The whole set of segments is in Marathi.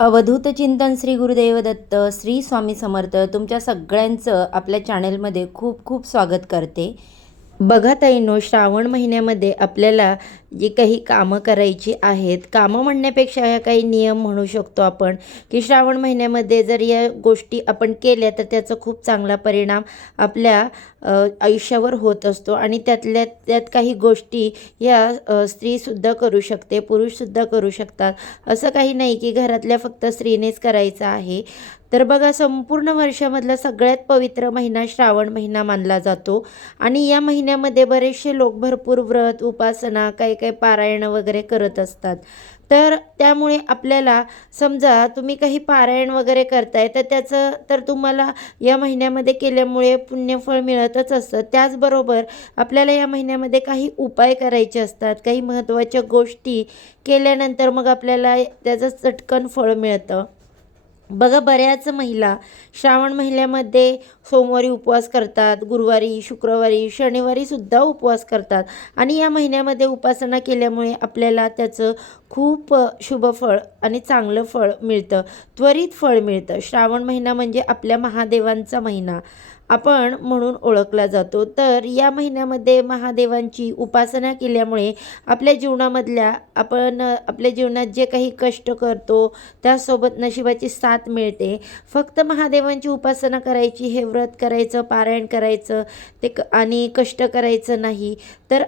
अवधूत चिंतन श्री गुरुदेव दत्त श्री स्वामी समर्थ तुमच्या सगळ्यांचं आपल्या चॅनेलमध्ये खूप खूप स्वागत करते. बघा ताईंनो, श्रावण महिन्यामध्ये आपल्याला जी काही कामं करायची आहेत, कामं म्हणण्यापेक्षा ह्या काही नियम म्हणू शकतो आपण, की श्रावण महिन्यामध्ये जर या गोष्टी आपण केल्या तर त्याचा खूप चांगला परिणाम आपल्या आयुष्यावर होत असतो. आणि त्यातल्या त्यात काही गोष्टी या स्त्रीसुद्धा करू शकते, पुरुषसुद्धा करू शकतात. असं काही नाही की घरातल्या फक्त स्त्रीनेच करायचं आहे. तर बघा, संपूर्ण वर्षामधला सगळ्यात पवित्र महिना श्रावण महिना मानला जातो. आणि या महिन्यामध्ये बरेचसे लोक भरपूर व्रत, उपासना, काही काही पारायण वगैरे करत असतात. तर त्यामुळे आपल्याला, समजा तुम्ही काही पारायण वगैरे करताय तर त्याचं तर तुम्हाला या महिन्यामध्ये केल्यामुळे पुण्यफळ मिळतच असतं. त्याचबरोबर आपल्याला या महिन्यामध्ये काही उपाय करायचे असतात, काही महत्त्वाच्या गोष्टी केल्यानंतर मग आपल्याला त्याचं चटकन फळ मिळतं. बघा, बऱ्याच महिला श्रावण महिन्यामध्ये सोमवारी उपवास करतात, गुरुवारी, शुक्रवारी, शनिवारीसुद्धा उपवास करतात. आणि या महिन्यामध्ये उपासना केल्यामुळे आपल्याला त्याचं खूप शुभ फळ आणि चांगलं फळ मिळतं, त्वरित फळ मिळतं. श्रावण महिना म्हणजे आपल्या महादेवांचा महिना आपण म्हणून ओळखला जातो. तर या महिन्यामध्ये महादेवांची उपासना केल्यामुळे आपल्या जीवनामधल्या, आपण आपल्या जीवनात जे काही कष्ट करतो त्यासोबत नशिबाची साथ मिळते. फक्त महादेवांची उपासना करायची, हे व्रत करायचं, पारायण करायचं आणि कष्ट करायचं नाही, तर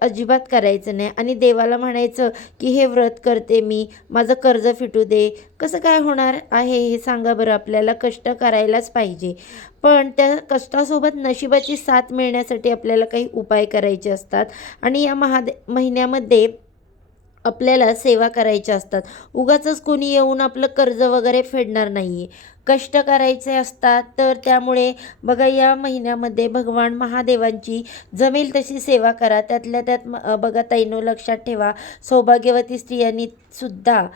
अजिबात करायचं नाही. आणि देवाला म्हणायचं की हे व्रत करते मी, माझं कर्ज फिटू दे. कसं काय होणार आहे हे सांगा बरं. आपल्याला कष्ट करायलाच पाहिजे, पण त्या कष्टासोबत नशिबाची साथ मिळण्यासाठी आपल्याला काही उपाय करायचे असतात. आणि या महिन्यामध्ये आपल्याला सेवा करायच्या असतात. उगाचच कोणी येऊन आपलं कर्ज वगैरे फेडणार नाही आहे, कष्ट करायचे असतात. तर त्यामुळे बघा, या महिन्यामध्ये भगवान महादेवांची जमेल तशी सेवा करा. त्यातल्या त्यात बघा ताईंनो, लक्षात ठेवा, सौभाग्यवती स्त्रियांनी सुद्धा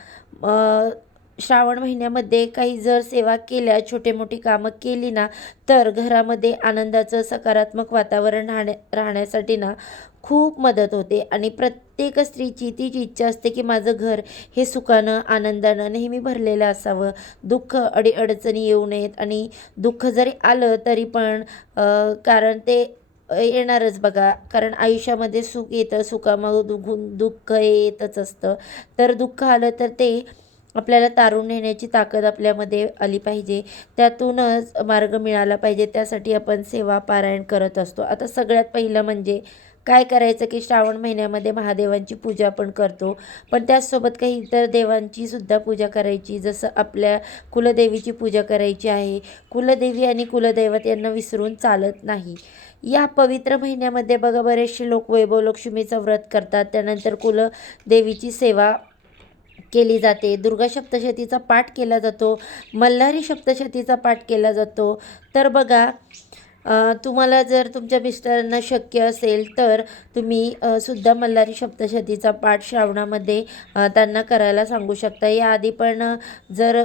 श्रावण महिन्यामध्ये काही जर सेवा केल्या, छोटे मोठी कामं केली ना, तर घरामध्ये आनंदाचं सकारात्मक वातावरण राहण्यासाठी ना खूप मदत होते. आणि प्रत्येक स्त्रीची तीच इच्छा असते की माझं घर हे सुखानं, आनंदानं नेहमी भरलेलं असावं, दुःख अडीअडचणी येऊ नयेत. आणि दुःख जरी आलं तरी पण कारण ते येणारच बघा, कारण आयुष्यामध्ये सुख येतं, सुखामधून दुःख येतच असतं. तर दुःख आलं तर ते आपल्याला तारून नेण्याची ताकद आपल्यामध्ये आली पाहिजे, त्यातूनच मार्ग मिळाला पाहिजे. त्यासाठी आपण सेवा पारायण करत असतो. आता सगळ्यात पहिलं म्हणजे काय करायचं की श्रावण महिन्यामध्ये महादेवांची पूजा आपण करतो, पण त्याचसोबत काही इतर देवांची सुद्धा पूजा करायची. जसं आपल्या कुलदेवीची पूजा करायची आहे. कुलदेवी आणि कुलदैवत यांना विसरून चालत नाही. या पवित्र महिन्यामध्ये बघा, बरेचसे लोक वैभव लक्ष्मीचं व्रत करतात, त्यानंतर कुलदेवीची सेवा केली जाते, दुर्गा सप्तशतीचा पाठ केला जातो, मल्हारी सप्तशतीचा पाठ केला जातो. तर बघा, तुम्हाला जर तुमच्या मिस्टरांना शक्य असेल तर तुम्ही सुद्धा मल्हारी सप्तशतीचा पाठ श्रावणामध्ये त्यांना करायला सांगू शकता. याआधी पण जर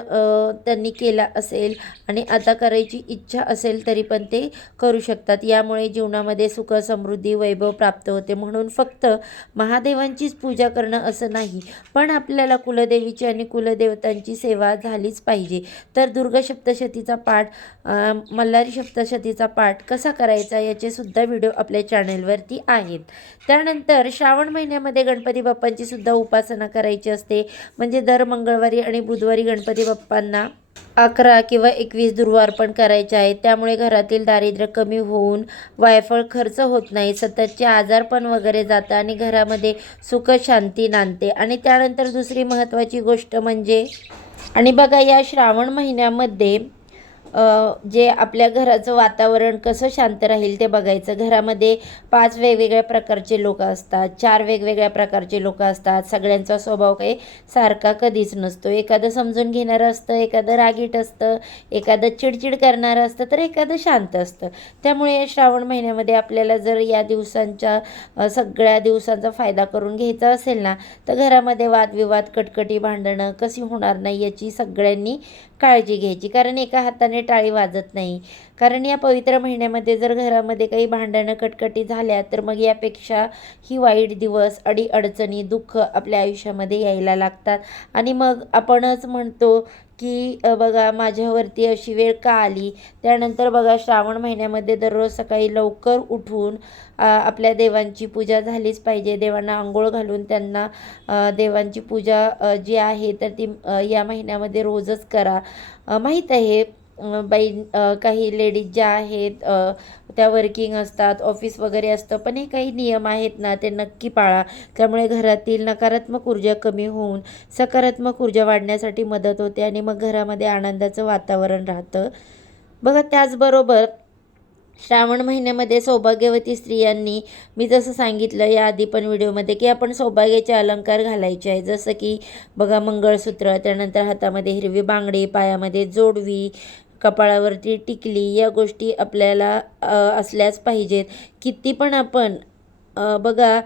त्यांनी केला असेल आणि आता करायची इच्छा असेल तरी पण ते करू शकतात. यामुळे जीवनामध्ये सुख, समृद्धी, वैभव प्राप्त होते. म्हणून फक्त महादेवांचीच पूजा करणं असं नाही, पण आपल्याला कुलदेवीची आणि कुलदेवतांची सेवा झालीच पाहिजे. तर दुर्गा सप्तशतीचा पाठ, मल्हारी सप्तशतीचा पाठ कसा करायचा याचे सुद्धा व्हिडिओ आपल्या चॅनेलवरती आहेत. त्यानंतर श्रावण महिन्यामध्ये गणपती बाप्पांची सुद्धा उपासना करायची असते. म्हणजे दर मंगळवारी आणि बुधवारी गणपती बाप्पांना 11 किंवा 21 दुर्वार्पण करायचे आहे. त्यामुळे घरातील दारिद्र्य कमी होऊन वायफळ खर्च होत नाही, सततचे आजारपण वगैरे जातं आणि घरामध्ये सुख शांती नांदते. आणि त्यानंतर दुसरी महत्त्वाची गोष्ट म्हणजे, आणि बघा, या श्रावण महिन्यामध्ये जे आपल्या घराचं वातावरण कसं शांत राहील ते बघायचं. घरामध्ये 5 वेगवेगळ्या प्रकारचे लोक असतात, 4 वेगवेगळ्या प्रकारचे लोक असतात. सगळ्यांचा स्वभाव काही सारखा कधीच नसतो. एखादं समजून घेणारं असतं, एखादं रागीट असतं, एखादं चिडचिड करणारं असतं, तर एखादं शांत असतं. त्यामुळे या श्रावण महिन्यामध्ये आपल्याला जर या दिवसांच्या सगळ्या दिवसांचा फायदा करून घ्यायचा असेल ना, तर घरामध्ये वादविवाद, कटकटी, भांडणं कशी होणार नाही याची सगळ्यांनी काळजी घ्यायची. कारण एका हाताने टाळी वाजत नाही. कारण या पवित्र महिन्यामध्ये जर घरामध्ये काही भांडणं कटकटी झाल्या तर मग यापेक्षा ही वाईट दिवस, अडीअडचणी, दुःख आपल्या आयुष्यामध्ये यायला लागतात आणि मग आपणच म्हणतो की बघा माझ्यावरती अशी वेळ का आली. त्यानंतर बघा श्रावण महिन्यामध्ये दररोज सकाळी लवकर उठून आपल्या देवांची पूजा झालीच पाहिजे. देवांना अंघोळ घालून त्यांना देवांची पूजा जी आहे तर ती या महिन्यामध्ये रोजच करा. माहीत आहे काही लेडीज ज्या आहेत त्या वर्किंग असतात, ऑफिस वगैरे असतं, पण हे काही नियम आहेत ना ते नक्की पाळा. त्यामुळे घरातील नकारात्मक ऊर्जा कमी होऊन सकारात्मक ऊर्जा वाढण्यासाठी मदत होते आणि मग घरामध्ये आनंदाचं वातावरण राहतं. बघा त्याचबरोबर श्रावण महिन्यामध्ये सौभाग्यवती स्त्रियांनी मी जसं सांगितलं याआधी पण व्हिडिओमध्ये की आपण सौभाग्याचे अलंकार घालायचे आहे. जसं की बघा मंगळसूत्र, त्यानंतर हातामध्ये हिरवी बांगडी, पायामध्ये जोडवी, कपाळावरती टिकली, या गोष्टी आपल्याला असल्याच पाहिजेत. किती पण आपण बघा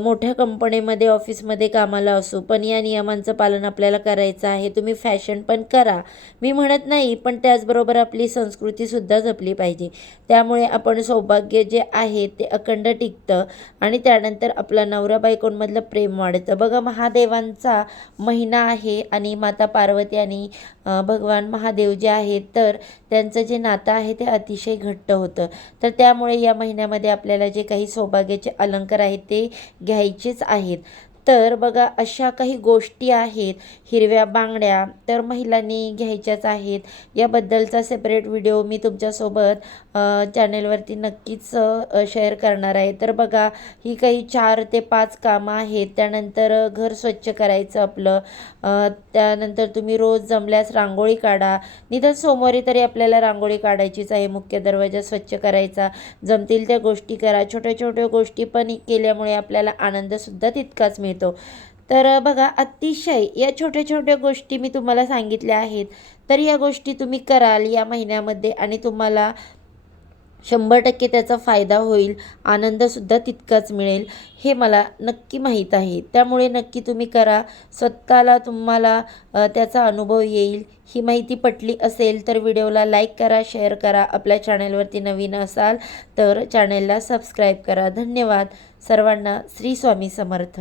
मोठ्या कंपनीमध्ये ऑफिसमध्ये कामाला असू पण या नियमांचं पालन आपल्याला करायचं आहे. तुम्ही फॅशन पण करा मी म्हणत नाही, पण त्याचबरोबर आपली संस्कृतीसुद्धा जपली पाहिजे. त्यामुळे आपण सौभाग्य जे आहे ते अखंड टिकतं आणि त्यानंतर आपला नवरा बायकोंमधलं प्रेम वाढतं. बघा महादेवांचा महिना आहे आणि माता पार्वती आणि भगवान महादेव जे आहेत तर त्यांचं जे नातं आहे ते अतिशय घट्ट होतं. तर त्यामुळे या महिन्यामध्ये आपल्याला जे काही सौभाग्याचे अलंकार आहेत ते घ्यायचेच आहेत. तर बघा अशा काही गोष्टी आहेत, हिरव्या बांगड्या तर महिलांनी घ्यायच्याच आहेत. याबद्दलचा सेपरेट व्हिडिओ मी तुमच्यासोबत चॅनेलवरती नक्कीच शेअर करणार आहे. तर बघा ही काही 4 ते 5 कामं आहेत. त्यानंतर घर स्वच्छ करायचं आपलं, त्यानंतर तुम्ही रोज जमल्यास रांगोळी काढा. निदान सोमवारी तरी आपल्याला रांगोळी काढायचीच आहे. मुख्य दरवाजा स्वच्छ करायचा, जमतील त्या गोष्टी करा. छोट्या छोट्या गोष्टी पण केल्यामुळे आपल्याला आनंदसुद्धा तितकाच मिळतो. तर बघा अतिशय या छोट्या छोट्या गोष्टी मी तुम्हाला सांगितल्या आहेत. तर या गोष्टी तुम्ही कराल या महिन्यामध्ये आणि तुम्हाला 100% त्याचा फायदा होईल, आनंदसुद्धा तितकाच मिळेल हे मला नक्की माहीत आहे. त्यामुळे नक्की तुम्ही करा, स्वतःला तुम्हाला त्याचा अनुभव येईल. ही माहिती पटली असेल तर व्हिडिओला लाईक करा, शेअर करा. आपल्या चॅनलवरती नवीन असाल तर चॅनलला सबस्क्राईब करा. धन्यवाद. सर्वांना श्री स्वामी समर्थ.